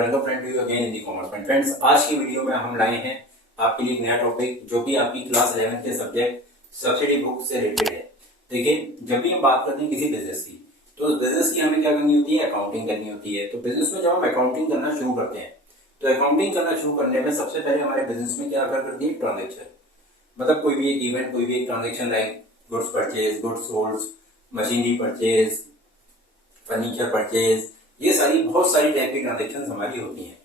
Welcome friend to you again in the commerce point. Friends, आज की video में हम लाए हैं आपके लिए एक नया टॉपिक जो कि आपकी क्लास 11 के सब्जेक्ट सब्सिडी बुक से रिलेटेड है। देखिए, जब भी हम बात करते हैं किसी बिजनेस की, तो उस बिजनेस की हमें क्या करनी होती है, अकाउंटिंग करनी होती है। तो बिजनेस में जब हम अकाउंटिंग करना शुरू करते हैं, तो अकाउंटिंग करना शुरू करने में सबसे पहले हमारे बिजनेस में क्या अगर करती है, ट्रांजेक्शन। मतलब कोई भी एक इवेंट, कोई भी एक transaction, like goods purchase, goods sold, machinery purchase, furniture purchase, ये सारी बहुत सारी टाइप की ट्रांजेक्शन हमारी होती हैं।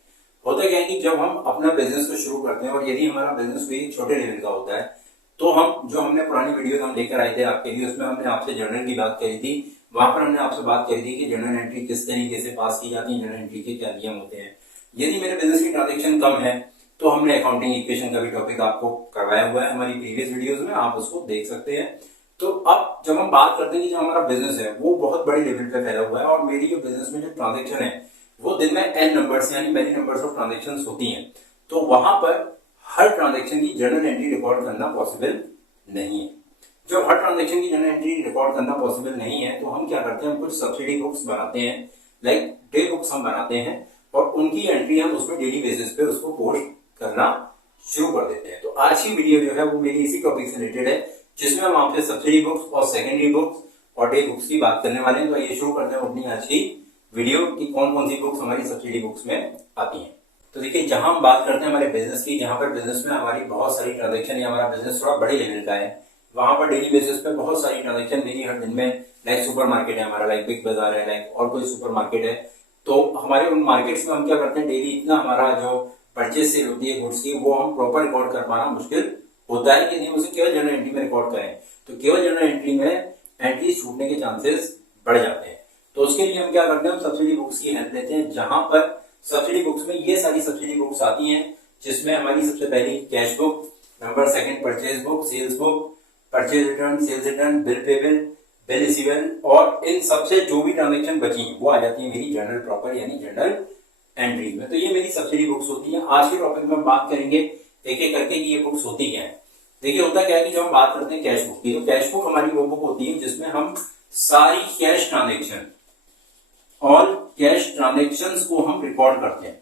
होता क्या है कि जब हम अपना बिजनेस को शुरू करते हैं और यदि हमारा बिजनेस कोई छोटे लेवल का होता है, तो हम जो हमने पुरानी वीडियो हम लेकर आए थे आपके लिए, उसमें हमने आपसे जर्नल की बात करी थी। वहां पर हमने आपसे बात करी थी कि जर्नल एंट्री किस तरीके से पास की जाती है, जर्नल एंट्री के क्या नियम होते हैं। यदि मेरे बिजनेस की ट्रांजेक्शन कम है तो हमने अकाउंटिंग इक्वेशन का भी टॉपिक आपको करवाया हुआ है हमारी प्रीवियस वीडियोस में, आप उसको देख सकते हैं। तो अब जब हम बात करते हैं कि जो हमारा बिजनेस है वो बहुत बड़े लेवल पे फैला हुआ है और मेरी जो बिजनेस में जो ट्रांजेक्शन है वो दिन में n नंबर्स यानी मेनी नंबर्स ऑफ ट्रांजेक्शन होती हैं, तो वहां पर हर ट्रांजेक्शन की जर्नल एंट्री रिकॉर्ड करना पॉसिबल नहीं है। जब हर ट्रांजेक्शन की जर्नल एंट्री रिकॉर्ड करना पॉसिबल नहीं है, तो हम क्या करते हैं, हम कुछ सब्सिडी बुक्स बनाते हैं, लाइक डे बुक्स हम बनाते हैं और उनकी एंट्री हम उसमें डेली बेसिस पे उसको पोस्ट करना शुरू कर देते हैं। तो आज की वीडियो जो है वो मेरी इसी टॉपिक से रिलेटेड है, जिसमें हम आपसे सब्सिडी बुक्स और सेकेंडरी बुक्स और डे बुक्स की बात करने वाले हैं। तो ये शुरू करते हैं अपनी आज की वीडियो की कौन कौन सी बुक्स हमारी सब्सिडी बुक्स में आती हैं। तो देखिए, जहां हम बात करते हैं हमारे बिजनेस की, जहां पर बिजनेस में हमारी बहुत सारी ट्रांजेक्शन या हमारा बिजनेस थोड़ा बड़े लेवल का है, वहां पर डेली बेसिस पे बहुत सारी ट्रांजेक्शन मेरी हर दिन में, लाइक सुपर मार्केट है हमारा, लाइक बिग बाजार है, लाइक और कोई सुपर मार्केट है, तो हमारे उन मार्केट्स में हम क्या करते हैं, डेली इतना हमारा जो परचेज सेल होती है गुड्स की, वो हम प्रॉपर रिकॉर्ड कर पाना मुश्किल होता है कि नहीं, उसे केवल जर्नल एंट्री में रिकॉर्ड करें, तो केवल जर्नल एंट्री में एंट्री छूटने के चांसेस बढ़ जाते हैं। तो उसके लिए हम क्या करते हैं, हम सब्सिडी बुक्स की हेल्प लेते हैं, जहां पर सब्सिडी बुक्स में ये सारी सब्सिडी बुक्स आती हैं, जिसमें हमारी सबसे पहली cash book, number second purchase book, sales book, purchase return, sales return, bill payable, bill receivable, और इन सबसे जो भी ट्रांजेक्शन बची वो आ जाती है मेरी जर्नल प्रॉपर यानी जर्नल एंट्री में। तो ये मेरी सब्सिडी बुक्स होती है। आज के टॉपिक में हम बात करेंगे एक एक करके कि ये बुक्स होती क्या है। देखिए, होता क्या है कि जब हम बात करते हैं कैश बुक की, तो कैश बुक हमारी वो बुक होती है जिसमें हम सारी cash transaction, all cash transactions को हम रिकॉर्ड करते हैं।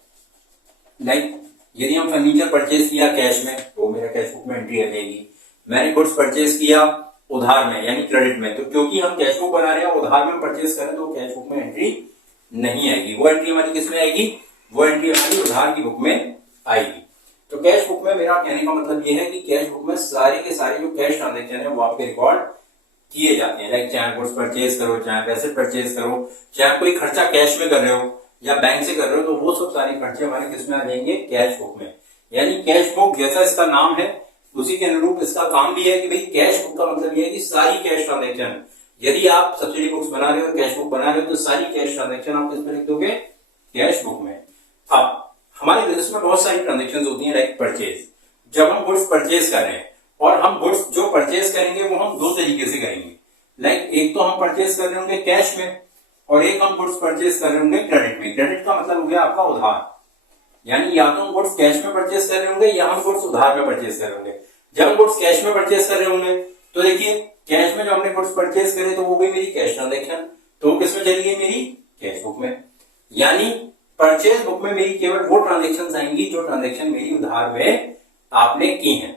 लाइक यदि हम फर्नीचर परचेज किया कैश में, तो मेरा कैश बुक में एंट्री आ जाएगी। मैंने गुड्स परचेज किया उधार में यानी क्रेडिट में, तो क्योंकि हम कैश बुक बना रहे हैं, उधार में परचेज करें तो कैश बुक में एंट्री नहीं आएगी। वो एंट्री हमारी किस में आएगी, वो एंट्री हमारी उधार की बुक में आएगी। तो कैश बुक में मेरा कहने का मतलब ये है कि कैश बुक में सारे के सारे जो कैश ट्रांजेक्शन है वो आपके रिकॉर्ड किए जाते हैं। लाइक चाहे गुड्स परचेज करो, चाहे पैसे परचेज करो, चाहे कोई खर्चा कैश में कर रहे हो या बैंक से कर रहे हो, तो वो सब सारे खर्चे हमारे किसमें आ जाएंगे, कैश बुक में। यानी कैश बुक जैसा इसका नाम है उसी के अनुरूप इसका काम भी है कि भाई कैश बुक का मतलब ये है कि सारी कैश ट्रांजेक्शन, यदि आप सब्सिडी बुक्स बना रहे हो और कैश बुक बना रहे हो, तो सारी कैश ट्रांजेक्शन आप किसमें लिख दोगे, कैश बुक में। अब हमारे बिजनेस में बहुत सारी ट्रांजेक्शन होती है, लाइक परचेज। जब हम गुड्स परचेज कर रहे हैं और हम गुड्स जो परचेज करेंगे वो हम दो तरीके से करेंगे। लाइक एक तो हम परचेज कर रहे होंगे कैश में और एक हम गुड्स परचेज कर रहे होंगे क्रेडिट में। क्रेडिट का मतलब हो गया आपका उधार, यानी या तो हम गुड्स कैश में परचेज कर रहे होंगे या हम गुड्स उधार में परचेज कर रहे होंगे। जब हम गुड्स कैश में परचेज कर रहे होंगे तो देखिए, कैश में जो हमने गुड्स परचेज करे तो वो गई मेरी कैश ट्रांजेक्शन, तो वो किसमें चली गई, मेरी कैश बुक में। यानी परचेज बुक में मेरी केवल वो ट्रांजेक्शन आएंगी जो ट्रांजेक्शन मेरी उधार में आपने की है।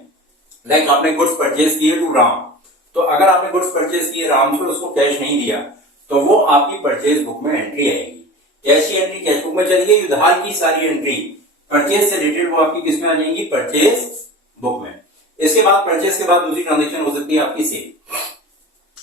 लाइक आपने गुड्स परचेज किए टू राम, तो अगर आपने गुड्स परचेज किए राम से, उसको कैश नहीं दिया, तो वो आपकी परचेज बुक में एंट्री आएगी। कैश की एंट्री कैश बुक में चली गई, उधार की सारी एंट्री परचेज से रिलेटेड वो आपकी किसमें आ जाएंगी, परचेज बुक में। इसके बाद परचेज के बाद दूसरी ट्रांजेक्शन हो सकती है आपकी सेल।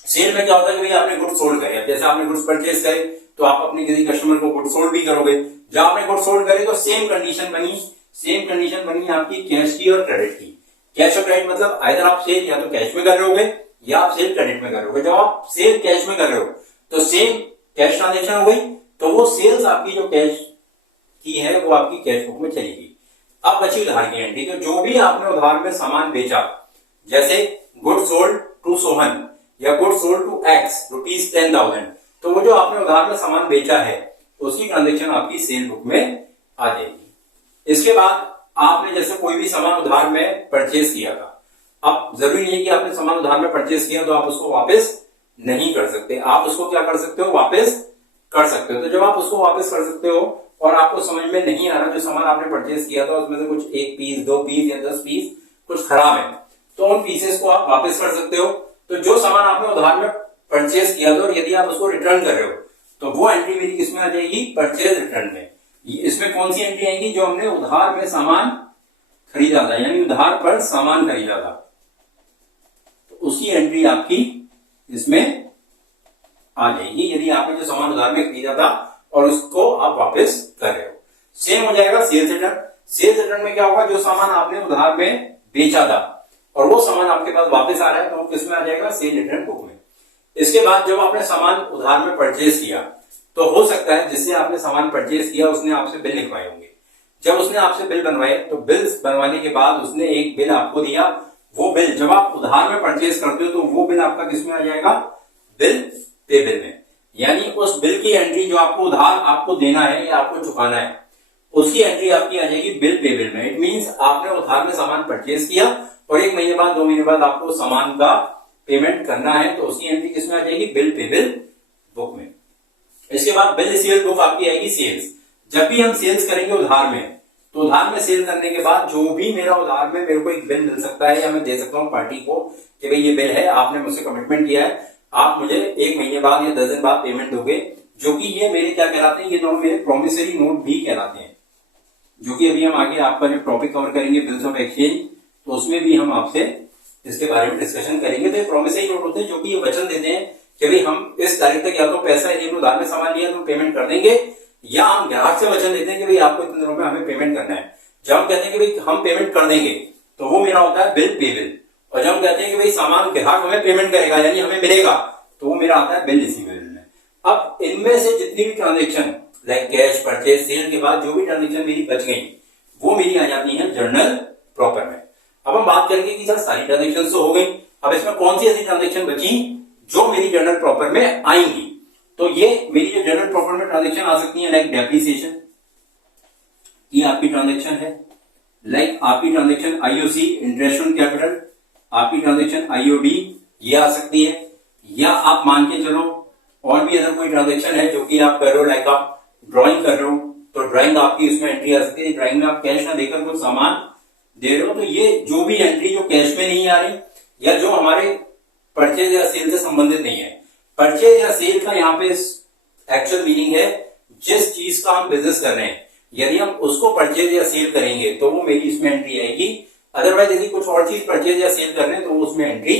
सेल में क्या होता है कि भाई आपने गुड्स सोल्ड करे, जैसे आपने गुड्स परचेज करे तो आप अपने किसी कस्टमर को गुड्स सोल्ड भी करोगे। जब आपने गुड्स सोल्ड करे तो सेम कंडीशन बनी आपकी कैश की और क्रेडिट की। कैश और क्रेडिट मतलब आइदर आप सेल या तो कैश में कर रहे होगे या आप सेल क्रेडिट में कर रहे होगे। जब आप सेल कैश में कर रहे हो तो सेम कैश ट्रांजेक्शन हो गई, तो वो सेल्स आपकी जो कैश की है वो आपकी कैश बुक में चलेगी। अब बची उधार की एंट्री, तो जो भी आपने उधार में सामान बेचा, जैसे गुड सोल्ड टू सोहन या गुड सोल्ड टू एक्स ₹10,000, तो वो जो आपने उधार में सामान बेचा है उसकी ट्रांजेक्शन आपकी सेल बुक में आ जाएगी। इसके बाद आपने जैसे कोई भी सामान उधार में परचेज किया था, अब जरूरी नहीं है कि आपने सामान उधार में परचेज किया तो आप उसको वापस नहीं कर सकते। आप उसको क्या कर सकते हो, वापस कर सकते हो। तो जब आप उसको वापस कर सकते हो और आपको समझ में नहीं आ रहा, जो सामान आपने परचेज किया था उसमें से कुछ 1 पीस 2 पीस या 10 पीस कुछ खराब है, तो उन पीसेस को आप वापस कर सकते हो। तो जो सामान आपने उधार में परचेज किया था और यदि आप उसको रिटर्न कर रहे हो तो वो एंट्री मेरी किसमें आ जाएगी, परचेज रिटर्न में। इसमें कौन सी एंट्री आएगी, जो हमने उधार में सामान खरीदा था, यानी उधार पर सामान खरीदा था, तो उसकी एंट्री आपकी इसमें आ जाएगी, यदि आपने जो सामान उधार में खरीदा था और उसको आप वापस कर रहे हो। सेम हो जाएगा सेल्स रिटर्न। सेल्स रिटर्न में क्या होगा, जो सामान आपने उधार में बेचा था और वो सामान आपके पास वापस आ रहा है, तो वो किसमें आ जाएगा, सेल रिटर्न बुक में। इसके बाद जब आपने सामान उधार में परचेज किया, तो हो सकता है जिससे आपने सामान परचेज किया उसने आपसे बिल लिखवाए होंगे। जब उसने आपसे बिल बनवाए तो बिल्स बनवाने के बाद उसने एक बिल आपको दिया, वो बिल जब आप उधार में परचेज करते हो तो वो बिल आपका किसमें आ जाएगा, बिल पे बिल में। यानी उस बिल की एंट्री जो आपको उधार आपको देना है या आपको चुकाना है, उसकी एंट्री आपकी आ जाएगी बिल पे बिल में। इट मींस आपने उधार में सामान परचेज किया और 1 महीने बाद 2 महीने बाद आपको सामान का पेमेंट करना है, तो उसकी एंट्री किसमें आ जाएगी, बिल पे बिल बुक में। इसके बाद बिल रिसीवेबल बुक आपकी आएगी सेल्स। जब भी हम सेल्स करेंगे उधार में, तो उधार में सेल करने के बाद जो भी मेरा उधार में मेरे को एक बिल मिल सकता है या मैं दे सकता हूं पार्टी को कि भाई ये बिल है, आपने मुझसे कमिटमेंट किया है, आप मुझे 1 महीने बाद या 10 दिन बाद पेमेंट दोगे, जो कि ये मेरे क्या कहलाते हैं, ये दोनों मेरे प्रोमिसरी नोट भी कहलाते हैं, जो कि अभी हम आगे आपका जो टॉपिक कवर करेंगे बिल्स ऑफ एक्सचेंज, तो उसमें भी हम आपसे इसके बारे में डिस्कशन करेंगे। तो ये प्रोमिसरी नोट होते हैं जो कि ये वचन देते हैं कि भाई हम इस तारीख तक या तो पैसा यदि उधार में सामान लिया तो पेमेंट कर देंगे, या हम ग्राहक से वचन देते हैं कि भाई आपको इतने दिनों में हमें पेमेंट करना है। जब हम कहते हैं कि भाई हम पेमेंट कर देंगे तो वो मेरा होता है बिल पे बिल, और जब हम कहते हैं कि भाई सामान ग्राहक हमें पेमेंट करेगा यानी हमें मिलेगा, तो वो मेरा आता है बिल रिसीवेबल में। अब इनमें से जितनी भी transaction like cash purchase sale के बाद जो भी ट्रांजेक्शन मेरी बच गई वो मेरी आ जाती है जर्नल प्रॉपर में। अब हम बात करेंगे कि सर सारी ट्रांजेक्शन तो हो गई, अब इसमें कौन सी ऐसी ट्रांजेक्शन बची जो मेरी जर्नल प्रॉपर में आएंगी। तो ये मेरी जो जर्नल प्रॉपर में ट्रांजेक्शन आ सकती है, लाइक डेप्रिसिएशन, ये आपकी ट्रांजेक्शन है, लाइक आपकी transaction IOC interest on capital, आपकी ट्रांजेक्शन आईओडी ये आ सकती है, या आप मान के चलो और भी अगर कोई ट्रांजेक्शन है जो कि आप कर रहे हो, लाइक आप ड्राइंग कर रहे हो तो ड्राइंग आपकी उसमें एंट्री आ सकती है। ड्राइंग में आप कैश ना देकर कुछ सामान दे रहे हो, तो ये जो भी एंट्री जो कैश में नहीं आ रही या जो हमारे परचेज या सेल से संबंधित नहीं है, परचेज या सेल का यहाँ पे एक्चुअल मीनिंग है जिस चीज का हम बिजनेस कर रहे हैं, यदि हम उसको परचेज या सेल करेंगे तो वो मेरी इसमें एंट्री आएगी। अदरवाइज यदि कुछ और चीज परचेज या सेल कर रहे हैं तो वो उसमें एंट्री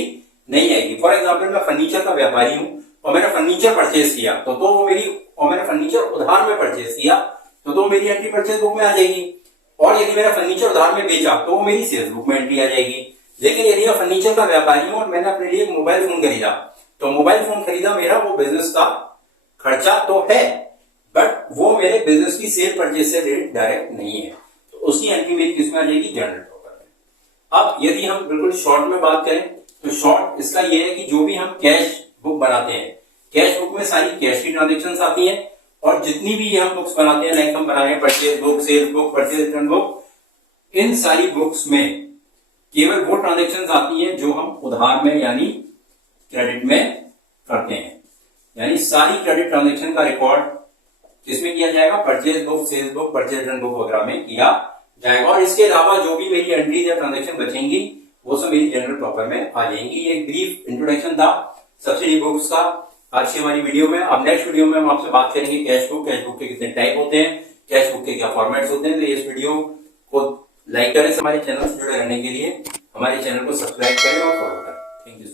नहीं आएगी। फॉर एग्जाम्पल मैं फर्नीचर का व्यापारी हूं और मैंने फर्नीचर परचेज किया तो वो मेरी, और मैंने फर्नीचर उधार में परचेज किया तो मेरी एंट्री परचेज बुक में आ जाएगी। और यदि मैंने फर्नीचर उधार में बेचा तो वो मेरी सेल्स बुक में एंट्री आ जाएगी। लेकिन यदि मैं फर्नीचर का व्यापारी हूं और मैंने अपने लिए मोबाइल फोन खरीदा, तो मोबाइल फोन खरीदा मेरा वो बिजनेस का खर्चा तो है, बट वो मेरे बिजनेस की सेल परचेज से रिलेटेड डायरेक्ट नहीं है, तो उसकी एंट्री मेरी किसमें आ जाएगी, जर्नल प्रॉपर में। अब यदि हम बिल्कुल शॉर्ट में बात करें तो शॉर्ट इसका ये है कि जो भी हम कैश बुक बनाते हैं, कैश बुक में सारी कैश की ट्रांजेक्शन आती है, और जितनी भी हम बुक्स बनाते हैं, लाइक हम बना रहे हैं purchase book, sales book, purchase return book, इन सारी बुक्स में केवल वो ट्रांजेक्शन आती है जो हम उधार में यानी क्रेडिट में करते हैं। यानी सारी क्रेडिट ट्रांजेक्शन का रिकॉर्ड किसमें किया जाएगा, purchase book, sales book, purchase return book वगैरह में किया जाएगा। और इसके अलावा जो भी मेरी एंट्रीज या ट्रांजेक्शन बचेंगी वो सब मेरी जनरल प्रॉपर में आ जाएंगी। ये एक ब्रीफ इंट्रोडक्शन था सब्सिडी बुक्स का आज की हमारी वीडियो में। अब नेक्स्ट वीडियो में हम आपसे बात करेंगे कैश बुक के कितने टाइप होते हैं, कैश बुक के क्या फॉर्मेट्स होते हैं। तो इस वीडियो को लाइक करें, हमारे चैनल से जुड़े रहने के लिए हमारे चैनल को सब्सक्राइब करें और फॉलो करें। Thank you.